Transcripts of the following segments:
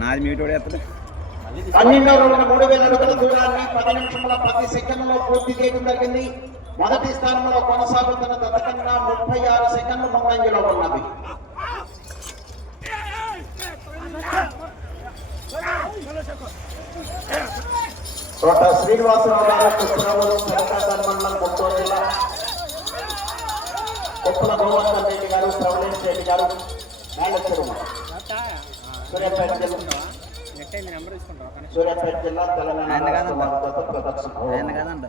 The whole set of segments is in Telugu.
నాది మీటోడు ఎత్తడు పన్నెండవ రోజున మూడు వేల అడుగుల దూరాన్ని పది నిమిషముల ప్రతి సెకండ్లో పూర్తి చేయడం జరిగింది. మొదటి స్థానంలో కొనసాగుతున్న దత్తకన్నా ముప్పై ఆరు సెకండ్లు ముందంజలో ఉన్నది. తోట శ్రీనివాసరావు గారు కృష్ణరావు ప్రకాశం మండలం గుంటూరు జిల్లా. కొప్పుల గోవర్ధన్ రెడ్డి గారు ప్రవణేష్ రెడ్డి గారు సూర్యాపేట జిల్లా. సూర్యాపేట జిల్లా తెలంగాణ ప్రదర్శన.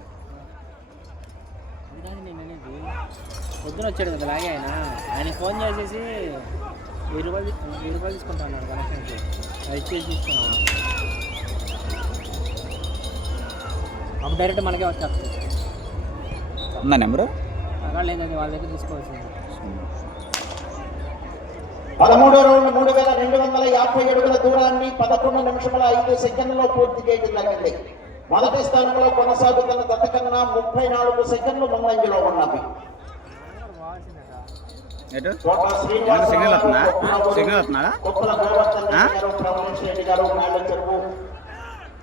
పొద్దున వచ్చాడు కదా లాగే ఆయన. ఆయన ఫోన్ చేసేసి వెయ్యి రూపాయలు తీ- వెయ్యి రూపాయలు తీసుకుంటా అన్నాడు కనెక్షన్కి. అది ఇచ్చేసి తీసుకున్నాను. అప్పుడు డైరెక్ట్ మనకే వచ్చేస్తుంది. ఉందా నెంబరు? లేదండి వాళ్ళ దగ్గర తీసుకోవాల్సింది. పదమూడో రౌండ్ మూడు వేల రెండు వందల యాభై అడుగుల దూరాన్ని పదకొండు నిమిషముల ఐదు సెకండ్లలో పూర్తి చేయడం జరిగింది. మొదటి స్థానంలో కొనసాగుతున్న దత్తకన్నా ముప్పై నాలుగు సెకండ్లు ముందంజలో ఉన్నవి సిగ్నల్ గారు, వస్తుందా? సిగ్నల్ వస్తుందా?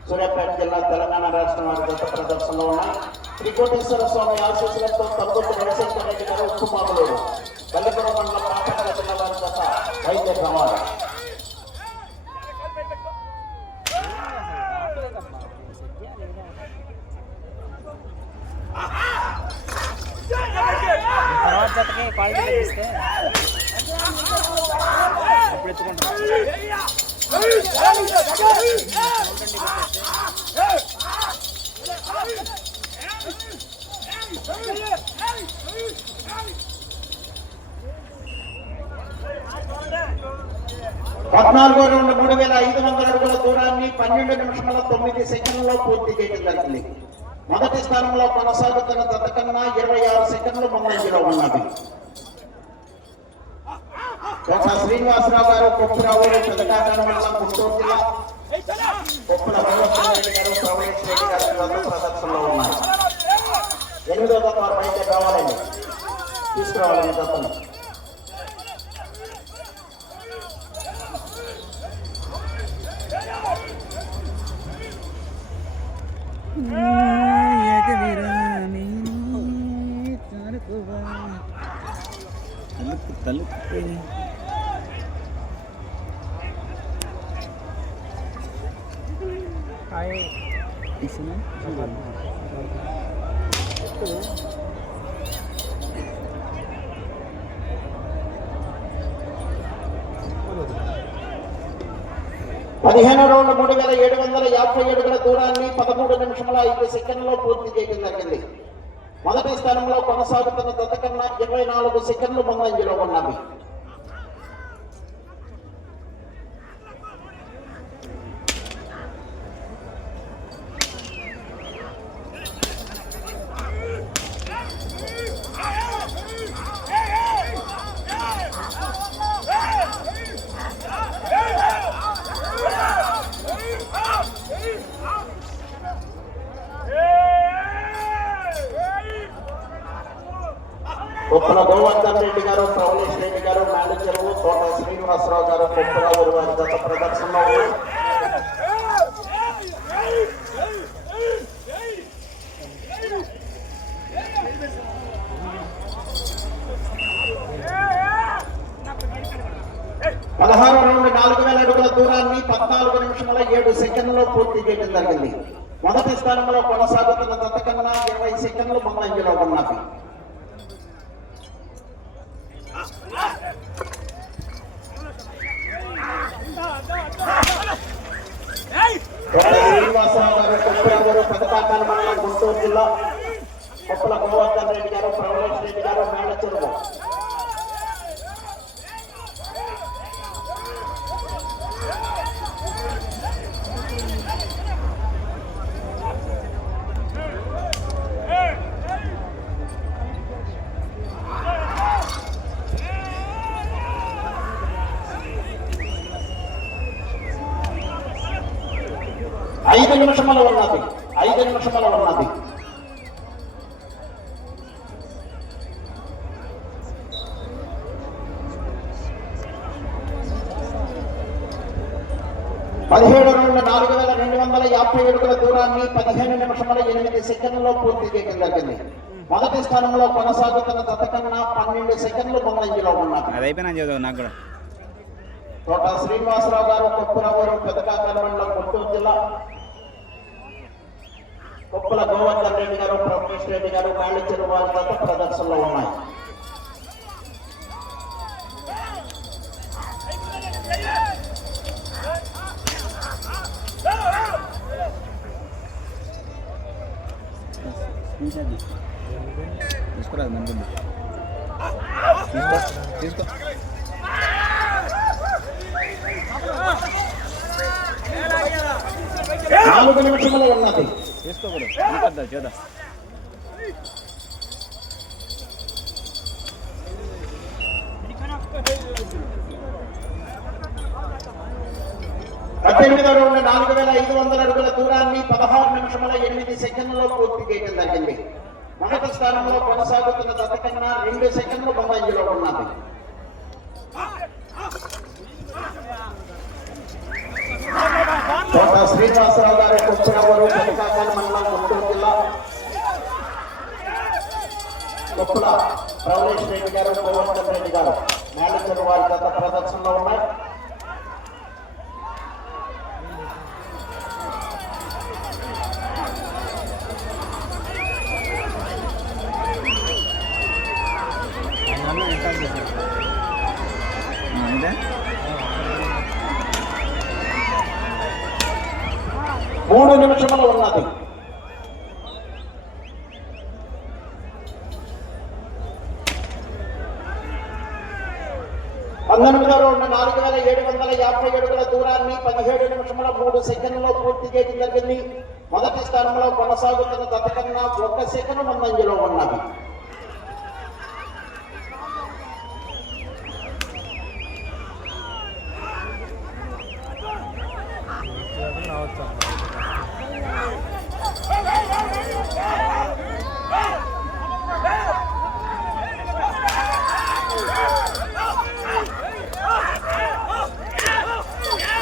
సూర్యాపేట జిల్లా తెలంగాణ రాష్ట్రం వారి గత ప్రదర్శనలో ఉన్న త్రికోటేశ్వర స్వామి ఆశీస్సులతో తగ్గుతు రవిశంకర్ రెడ్డి గారు ఉప్పుమాములూరు పల్లెపురం మండలం పాపకల జిల్లా వారి గత వైద్య ప్రమాదం తర్వాత జతకి క్వాలిటీ తగ్గిస్తే అప్పుడు ఎత్తుకుంటాం పద్నాలుగో రౌండ్ మూడు వేల ఐదు వందల అడుగుల దూరాన్ని పన్నెండు నిమిషాల తొమ్మిది సెకండ్లలో పూర్తి చేయడం జరిగింది. మొదటి స్థానంలో కొనసాగుతున్న దత్తకన్నా ఇరవై ఆరు సెకండ్లు ముందంజలో ఉన్నది. డాక్టర్ శ్రీనివాసరావు గారు కొప్పురావు పెదకాకాని మండలం గుంటూరు జిల్లా కొప్పుల గారు ప్రవీణ్ ప్రదర్శనలో ఉన్నారు. ఎనిమిదో తత్వ వారు బయట రావాలండి. తీసుకురావాలని దత్తను తలుపు hmm. పదిహేను రెండు మూడు వేల ఏడు వందల యాభై ఏడుగుల దూరాన్ని పదమూడు నిమిషముల ఐదు సెకండ్లో పూర్తి చేయడం జరిగింది. మొదటి స్థానంలో కొనసాగుతున్న దత్తకన్నా ఇరవై నాలుగు సెకండ్లు ముందంజలో ఉన్నవి. ఉప్పల గోవర్ధన్ రెడ్డి గారు ప్రవణేష్ రెడ్డి గారు మేనేజరు తోట శ్రీనివాసరావు గారు కుప్పరావు వారి గత ప్రదర్శనలో పదహారు నుండి నాలుగు వేల అడుగుల దూరాన్ని పద్నాలుగు నిమిషముల ఏడు సెకండ్లలో పూర్తి చేయడం జరిగింది. మొదటి స్థానంలో కొనసాగుతున్న దత్తకన్నా ఇరవై సెకండ్లు ముందంజలో ఉన్నవి. శ్రీనివాసరావు గారు కుప్పల గారు పెదకాకాని మండలం గుంటూరు జిల్లా కుప్పల గోవర్ధన్ రెడ్డి గారు ప్రవణేష్ రెడ్డి గారు ఐదు నిమిషముల ఉన్నది ఐదు నిమిషముల ఉన్నది పదిహేడు నుండి నాలుగు వేల రెండు వందల యాభై అడుగుల దూరాన్ని పదిహేను నిమిషముల ఎనిమిది సెకండ్లలో పూర్తి చేయడం జరిగింది. మొదటి స్థానంలో కొనసాగుతున్న తతకన్నా పన్నెండు సెకండ్లు ముందంజలో ఉన్నారు తోట శ్రీనివాసరావు గారు కొత్తరావు పెద్దకాకరమండలం గుంటూరు జిల్లా. కుప్పల గోవర్ధన్ రెడ్డి గారు ప్రమేష్ రెడ్డి గారు మేళ్ళ చెరువు వారి జత ప్రదర్శనలో ఉన్నాయి. తీసుకురాదు మంచిది తీసుకో నాలుగు నిమిషంలో ఉన్నది. చేసుకోకూడదు. అనుకోద్దా చూద్దాం. పద్దెనిమిదో రౌండ్ నాలుగు వేల ఐదు వందల అడుగుల దూరాన్ని పదహారు నిమిషముల ఎనిమిది సెకండ్లలో పూర్తి చేయడం జరిగింది. మొదటి స్థానంలో కొనసాగుతున్న జత కన్నా రెండు సెకండ్లు ముందంజలో ఉన్నది కోట శ్రీనివాసరావు గారు కొచ్చినవారు పెదకాకాని మండలం గుంటూరు జిల్లా కొప్పుల ప్రవలేష్ రెడ్డి గారు గోవర్ధన్ రెడ్డి గారు మేనేజర్ వారి గత ప్రదర్శనలో ఉన్నాయి నన్ను రికార్డ్ చేశాను అంటే మూడు నిమిషములు ఉన్నది. పంతొమ్మిదో రెండు నాలుగు వేల ఏడు వందల యాభై అడుగుల దూరాన్ని పదిహేడు నిమిషముల మూడు సెకండ్లో పూర్తి చేయడం జరిగింది. మొదటి స్థానంలో కొనసాగుతున్న గత ఒక సెకండ్ ముందంజలో ఉన్నది రావచ్చు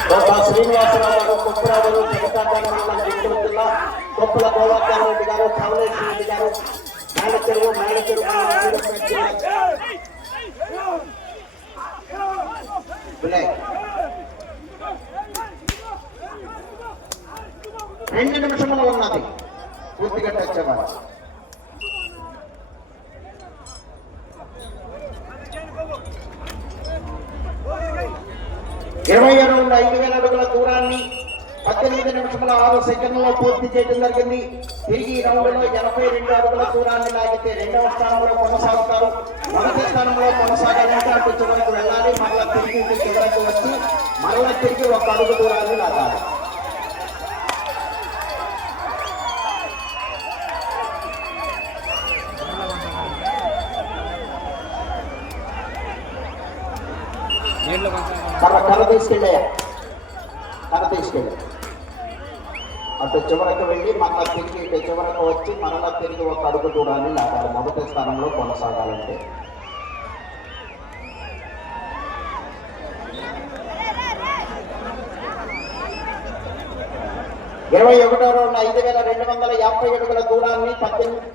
కోట శ్రీనివాసరావు గారు కొప్పురావు జగతాండ గుంటూరు జిల్లా కొప్పుల రెడ్డి గారు కమలేష్ రెడ్డి గారు మేడచెరువు మేడచెరువు రెండు నిమిషములు ఉన్నది. పూర్తిగా వచ్చేవారు ఇరవై రౌండ్ ఐదు వేల అడుగుల దూరాన్ని పద్దెనిమిది నిమిషముల ఆరు సెకండ్లలో పూర్తి చేయడం జరిగింది. తిరిగి రౌండ్లో ఎనభై రెండు అడుగుల దూరాన్ని లాగితే రెండవ స్థానంలో కొనసాగుతారు. మొదటి స్థానంలో కొనసాగాలంటే అటు చివరికి వెళ్ళాలి. మరలా తిరిగి చివరికి వచ్చి మరలా తిరిగి ఒక అడుగు దూరాన్ని లాగాలి. నీళ్ళు కర్ర కర్ర తీసుకెళ్ళే కర్ర తీసుకెళ్ళి అటు చివరకు వెళ్ళి మరలా తిరిగి ఇటు చివరకు వచ్చి మరలా తిరిగి ఒక అడుగు దూరాన్ని లాగాలి. మొదటి స్థానంలో కొనసాగాలంటే. ఇరవై ఒకటో రోజున ఐదు వేల రెండు వందల యాభై అడుగుల దూరాన్ని పద్దెనిమిది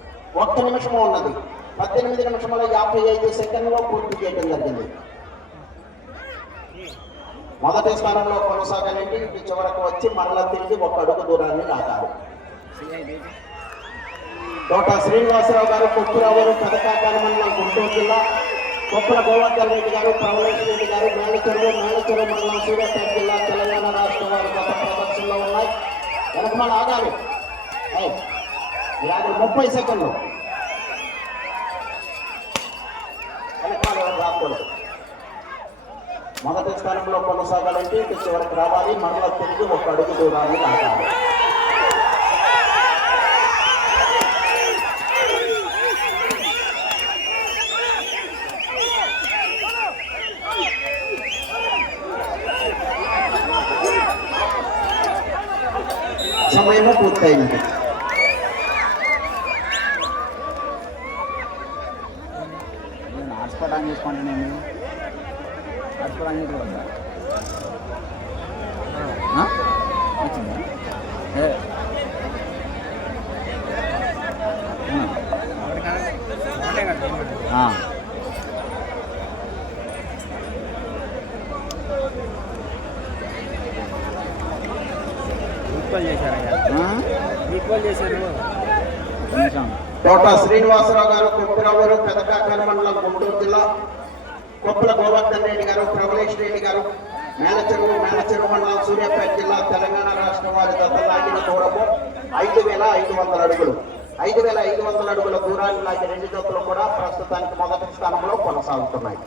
ఒక్క నిమిషము ఉన్నది. పద్దెనిమిది నిమిషముల యాభై ఐదు సెకండ్లో పూర్తి చేయడం జరిగింది. మొదటి స్థానంలో కొనసాగాలంటే ఇటు చివరకు వచ్చి మరలా తిరిగి ఒక అడుగు దూరాన్ని లాగాలి తోట శ్రీనివాసరావు గారు కొప్పురావు గారు పెదకాకాల గుంటూరు జిల్లా కొప్పుల గోవర్ధన్ రెడ్డి గారు ప్రవలేష్ రెడ్డి గారు మేళచెరువు మేళచెరువు మండలం సూర్యాపేట జిల్లా తెలంగాణ రాష్ట్ర వారి గత ప్రదర్శనలో ఉన్నాయి. వెనక మన ఆగాలి. యాభై ముప్పై సెకండ్లు. వెనకాల రాకూడదు మొదటి స్థానంలో కొనసాగాలంటే ఇటు చివరికి రావాలి. మరలా తిరిగి ఒక అడుగు దూరాన్ని నాటాలి సమయము పూర్తయింది ఈక్వల్ తోట శ్రీనివాసరావు గారు కుప్పరావు గారు మండలం గుంటూరు జిల్లా కొప్పుల గోవర్ధన్ రెడ్డి గారు ప్రవలేష్ రెడ్డి గారు మేలచెరువు మేలచెరువు మండలం సూర్యాపేట జిల్లా తెలంగాణ రాష్ట్రం వారి దత్తలు లాగిన దూరము ఐదు వేల ఐదు వందల అడుగులు. ఐదు వేల ఐదు వందల అడుగుల దూరాన్ని లాగే రెండు జతలు కూడా ప్రస్తుతానికి మొదటి స్థానంలో కొనసాగుతున్నాయి.